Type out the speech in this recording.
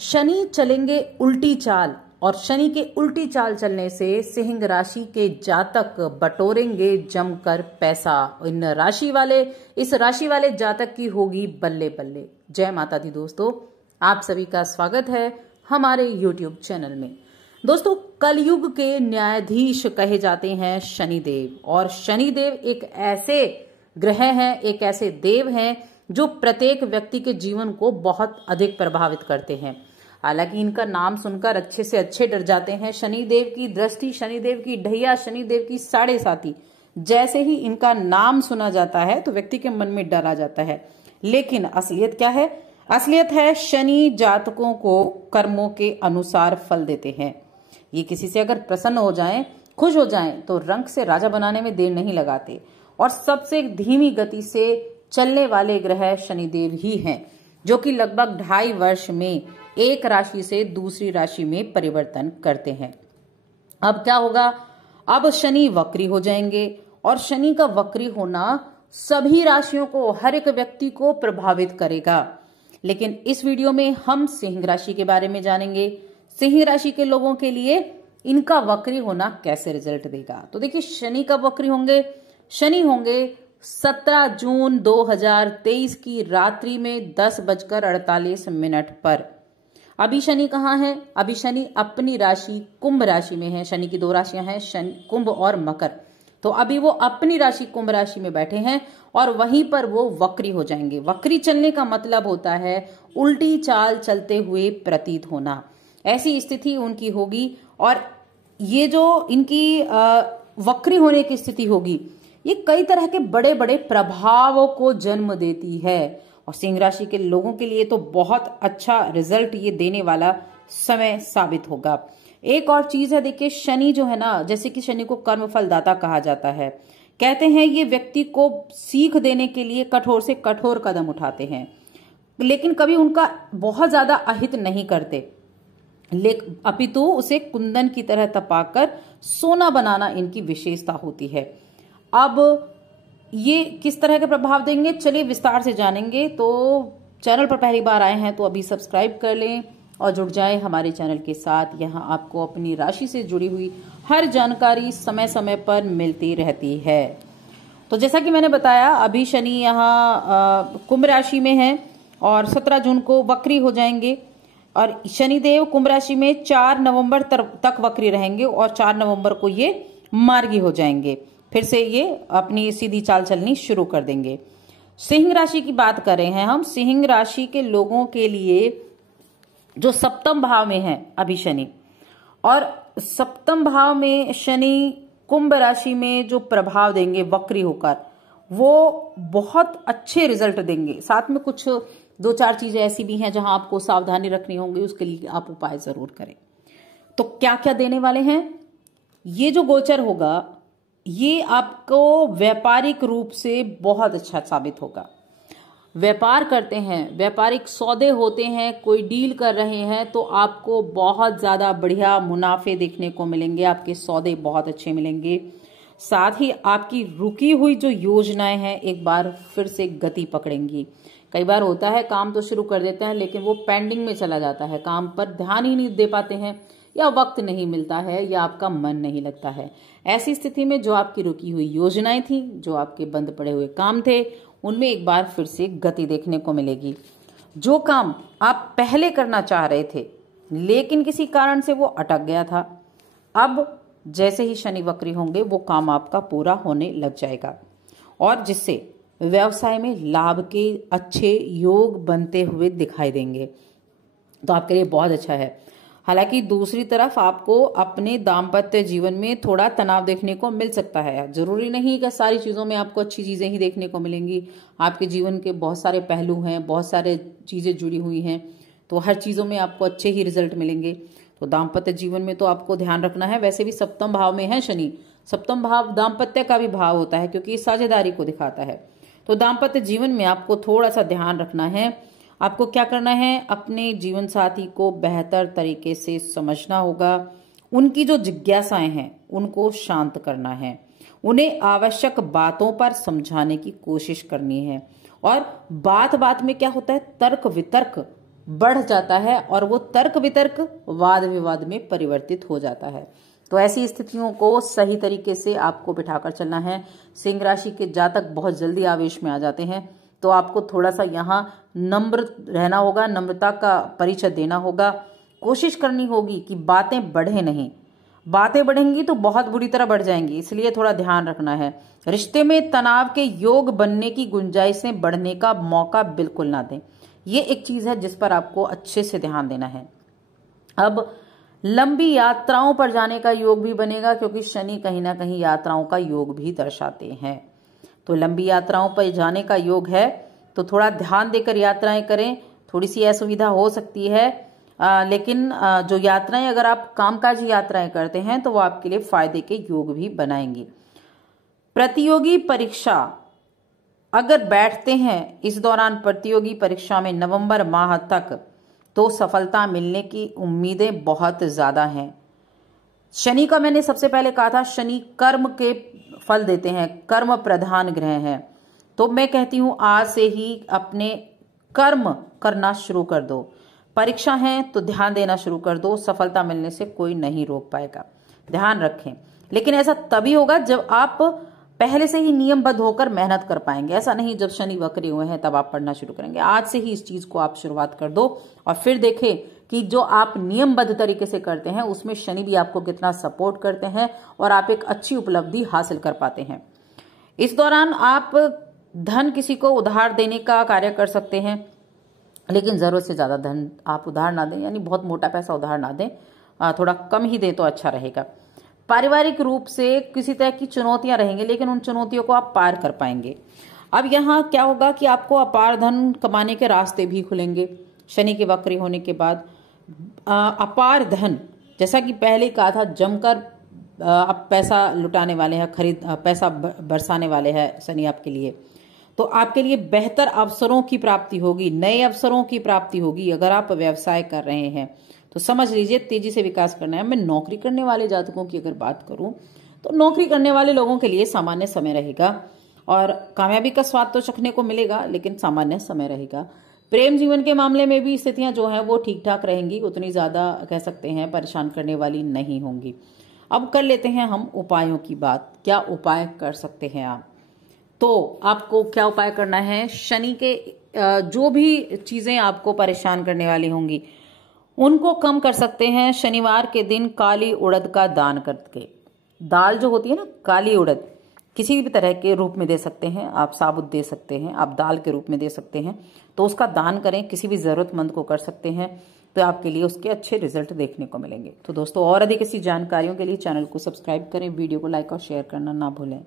शनि चलेंगे उल्टी चाल और शनि के उल्टी चाल चलने से सिंह राशि के जातक बटोरेंगे जमकर पैसा। इस राशि वाले जातक की होगी बल्ले बल्ले। जय माता दी दोस्तों, आप सभी का स्वागत है हमारे YouTube चैनल में। दोस्तों, कलयुग के न्यायाधीश कहे जाते हैं शनिदेव, और शनिदेव एक ऐसे ग्रह हैं, एक ऐसे देव हैं जो प्रत्येक व्यक्ति के जीवन को बहुत अधिक प्रभावित करते हैं। हालांकि इनका नाम सुनकर अच्छे से अच्छे डर जाते हैं। शनिदेव की दृष्टि, शनिदेव की ढैया, शनिदेव की साढ़े साती, जैसे ही इनका नाम सुना जाता है तो व्यक्ति के मन में डर आ जाता है। लेकिन असलियत क्या है? असलियत है शनि जातकों को कर्मों के अनुसार फल देते हैं। ये किसी से अगर प्रसन्न हो जाएं, खुश हो जाएं, तो रंग से राजा बनाने में देर नहीं लगाते। और सबसे धीमी गति से चलने वाले ग्रह शनिदेव ही हैं, जो कि लगभग 2.5 वर्ष में एक राशि से दूसरी राशि में परिवर्तन करते हैं। अब क्या होगा? अब शनि वक्री हो जाएंगे, और शनि का वक्री होना सभी राशियों को, हर एक व्यक्ति को प्रभावित करेगा। लेकिन इस वीडियो में हम सिंह राशि के बारे में जानेंगे। सिंह राशि के लोगों के लिए इनका वक्री होना कैसे रिजल्ट देगा। तो देखिए, शनि कब वक्री होंगे? शनि होंगे 17 जून 2023 की रात्रि में 10:48 पर। अभी शनि कहाँ है? अभी शनि अपनी राशि कुंभ राशि में है। शनि की 2 राशियां हैं, शनि कुंभ और मकर। तो अभी वो अपनी राशि कुंभ राशि में बैठे हैं और वहीं पर वो वक्री हो जाएंगे। वक्री चलने का मतलब होता है उल्टी चाल चलते हुए प्रतीत होना। ऐसी स्थिति उनकी होगी, और ये जो इनकी वक्री होने की स्थिति होगी, ये कई तरह के बड़े बड़े प्रभावों को जन्म देती है। और सिंह राशि के लोगों के लिए तो बहुत अच्छा रिजल्ट ये देने वाला समय साबित होगा। एक और चीज है, देखिए, शनि जो है ना, जैसे कि शनि को कर्म फलदाता कहा जाता है। कहते हैं ये व्यक्ति को सीख देने के लिए कठोर से कठोर कदम उठाते हैं, लेकिन कभी उनका बहुत ज्यादा अहित नहीं करते, अपितु उसे कुंदन की तरह तपाकर सोना बनाना इनकी विशेषता होती है। अब ये किस तरह के प्रभाव देंगे, चलिए विस्तार से जानेंगे। तो चैनल पर पहली बार आए हैं तो अभी सब्सक्राइब कर लें और जुड़ जाएं हमारे चैनल के साथ। यहाँ आपको अपनी राशि से जुड़ी हुई हर जानकारी समय समय पर मिलती रहती है। तो जैसा कि मैंने बताया, अभी शनि यहाँ कुंभ राशि में है और 17 जून को वक्री हो जाएंगे। और शनिदेव कुंभ राशि में 4 नवंबर तक वक्री रहेंगे और 4 नवंबर को ये मार्गी हो जाएंगे। फिर से ये अपनी सीधी चाल चलनी शुरू कर देंगे। सिंह राशि की बात कर रहे हैं हम। सिंह राशि के लोगों के लिए जो सप्तम भाव में है अभी शनि, और सप्तम भाव में शनि कुंभ राशि में जो प्रभाव देंगे वक्री होकर, वो बहुत अच्छे रिजल्ट देंगे। साथ में कुछ 2-4 चीजें ऐसी भी हैं जहां आपको सावधानी रखनी होंगी, उसके लिए आप उपाय जरूर करें। तो क्या क्या देने वाले हैं? ये जो गोचर होगा, ये आपको व्यापारिक रूप से बहुत अच्छा साबित होगा। व्यापार करते हैं, व्यापारिक सौदे होते हैं, कोई डील कर रहे हैं, तो आपको बहुत ज्यादा बढ़िया मुनाफे देखने को मिलेंगे। आपके सौदे बहुत अच्छे मिलेंगे। साथ ही आपकी रुकी हुई जो योजनाएं हैं एक बार फिर से गति पकड़ेंगी। कई बार होता है काम तो शुरू कर देते हैं, लेकिन वो पेंडिंग में चला जाता है, काम पर ध्यान ही नहीं दे पाते हैं, या वक्त नहीं मिलता है, या आपका मन नहीं लगता है। ऐसी स्थिति में जो आपकी रुकी हुई योजनाएं थी, जो आपके बंद पड़े हुए काम थे, उनमें एक बार फिर से गति देखने को मिलेगी। जो काम आप पहले करना चाह रहे थे लेकिन किसी कारण से वो अटक गया था, अब जैसे ही शनि वक्री होंगे वो काम आपका पूरा होने लग जाएगा, और जिससे व्यवसाय में लाभ के अच्छे योग बनते हुए दिखाई देंगे। तो आपके लिए बहुत अच्छा है। हालांकि दूसरी तरफ आपको अपने दाम्पत्य जीवन में थोड़ा तनाव देखने को मिल सकता है। जरूरी नहीं कि सारी चीजों में आपको अच्छी चीजें ही देखने को मिलेंगी। आपके जीवन के बहुत सारे पहलू हैं, बहुत सारे चीजें जुड़ी हुई हैं, तो हर चीजों में आपको अच्छे ही रिजल्ट मिलेंगे। तो दाम्पत्य जीवन में तो आपको ध्यान रखना है। वैसे भी सप्तम भाव में है शनि। सप्तम भाव दाम्पत्य का भी भाव होता है, क्योंकि साझेदारी को दिखाता है। तो दाम्पत्य जीवन में आपको थोड़ा सा ध्यान रखना है। आपको क्या करना है? अपने जीवन साथी को बेहतर तरीके से समझना होगा। उनकी जो जिज्ञासाएं हैं उनको शांत करना है। उन्हें आवश्यक बातों पर समझाने की कोशिश करनी है। और बात बात में क्या होता है, तर्क वितर्क बढ़ जाता है और वो तर्क वितर्क वाद विवाद में परिवर्तित हो जाता है। तो ऐसी स्थितियों को सही तरीके से आपको बिठाकर चलना है। सिंह राशि के जातक बहुत जल्दी आवेश में आ जाते हैं, तो आपको थोड़ा सा यहाँ नम्र रहना होगा, नम्रता का परिचय देना होगा। कोशिश करनी होगी कि बातें बढ़े नहीं, बातें बढ़ेंगी तो बहुत बुरी तरह बढ़ जाएंगी, इसलिए थोड़ा ध्यान रखना है। रिश्ते में तनाव के योग बनने की गुंजाइशें बढ़ने का मौका बिल्कुल ना दें, ये एक चीज है जिस पर आपको अच्छे से ध्यान देना है। अब लंबी यात्राओं पर जाने का योग भी बनेगा, क्योंकि शनि कहीं ना कहीं यात्राओं का योग भी दर्शाते हैं। तो लंबी यात्राओं पर जाने का योग है, तो थोड़ा ध्यान देकर यात्राएं करें। थोड़ी सी असुविधा हो सकती है, लेकिन जो यात्राएं अगर आप कामकाजी यात्राएं करते हैं तो वो आपके लिए फायदे के योग भी बनाएंगी। प्रतियोगी परीक्षा अगर बैठते हैं इस दौरान प्रतियोगी परीक्षा में नवंबर माह तक, तो सफलता मिलने की उम्मीदें बहुत ज्यादा हैं। शनि का मैंने सबसे पहले कहा था, शनि कर्म के फल देते हैं, कर्म प्रधान ग्रह हैं। तो मैं कहती हूं आज से ही अपने कर्म करना शुरू कर दो। परीक्षा है तो ध्यान देना शुरू कर दो, सफलता मिलने से कोई नहीं रोक पाएगा, ध्यान रखें। लेकिन ऐसा तभी होगा जब आप पहले से ही नियमबद्ध होकर मेहनत कर पाएंगे। ऐसा नहीं जब शनि वक्री हुए हैं तब आप पढ़ना शुरू करेंगे। आज से ही इस चीज को आप शुरुआत कर दो और फिर देखें कि जो आप नियमबद्ध तरीके से करते हैं उसमें शनि भी आपको कितना सपोर्ट करते हैं और आप एक अच्छी उपलब्धि हासिल कर पाते हैं। इस दौरान आप धन किसी को उधार देने का कार्य कर सकते हैं, लेकिन जरूरत से ज्यादा धन आप उधार ना दें, यानी बहुत मोटा पैसा उधार ना दें, थोड़ा कम ही दें तो अच्छा रहेगा। पारिवारिक रूप से किसी तरह की चुनौतियां रहेंगी, लेकिन उन चुनौतियों को आप पार कर पाएंगे। अब यहाँ क्या होगा कि आपको अपार धन कमाने के रास्ते भी खुलेंगे शनि के वक्री होने के बाद। अपार धन, जैसा कि पहले कहा था, जमकर अब पैसा लुटाने वाले हैं, पैसा बरसाने वाले हैं शनि आपके लिए। तो आपके लिए बेहतर अवसरों की प्राप्ति होगी, नए अवसरों की प्राप्ति होगी। अगर आप व्यवसाय कर रहे हैं तो समझ लीजिए तेजी से विकास करना है। मैं नौकरी करने वाले जातकों की अगर बात करूं तो नौकरी करने वाले लोगों के लिए सामान्य समय रहेगा और कामयाबी का स्वाद तो चखने को मिलेगा, लेकिन सामान्य समय रहेगा। प्रेम जीवन के मामले में भी स्थितियां जो है वो ठीक ठाक रहेंगी, उतनी ज्यादा कह सकते हैं परेशान करने वाली नहीं होंगी। अब कर लेते हैं हम उपायों की बात। क्या उपाय कर सकते हैं आप? तो आपको क्या उपाय करना है? शनि के जो भी चीजें आपको परेशान करने वाली होंगी उनको कम कर सकते हैं। शनिवार के दिन काली उड़द का दान करके, दाल जो होती है ना काली उड़द, किसी भी तरह के रूप में दे सकते हैं आप, साबुत दे सकते हैं आप, दाल के रूप में दे सकते हैं, तो उसका दान करें, किसी भी जरूरतमंद को कर सकते हैं, तो आपके लिए उसके अच्छे रिजल्ट देखने को मिलेंगे। तो दोस्तों और अधिक ऐसी जानकारियों के लिए चैनल को सब्सक्राइब करें, वीडियो को लाइक और शेयर करना ना भूलें।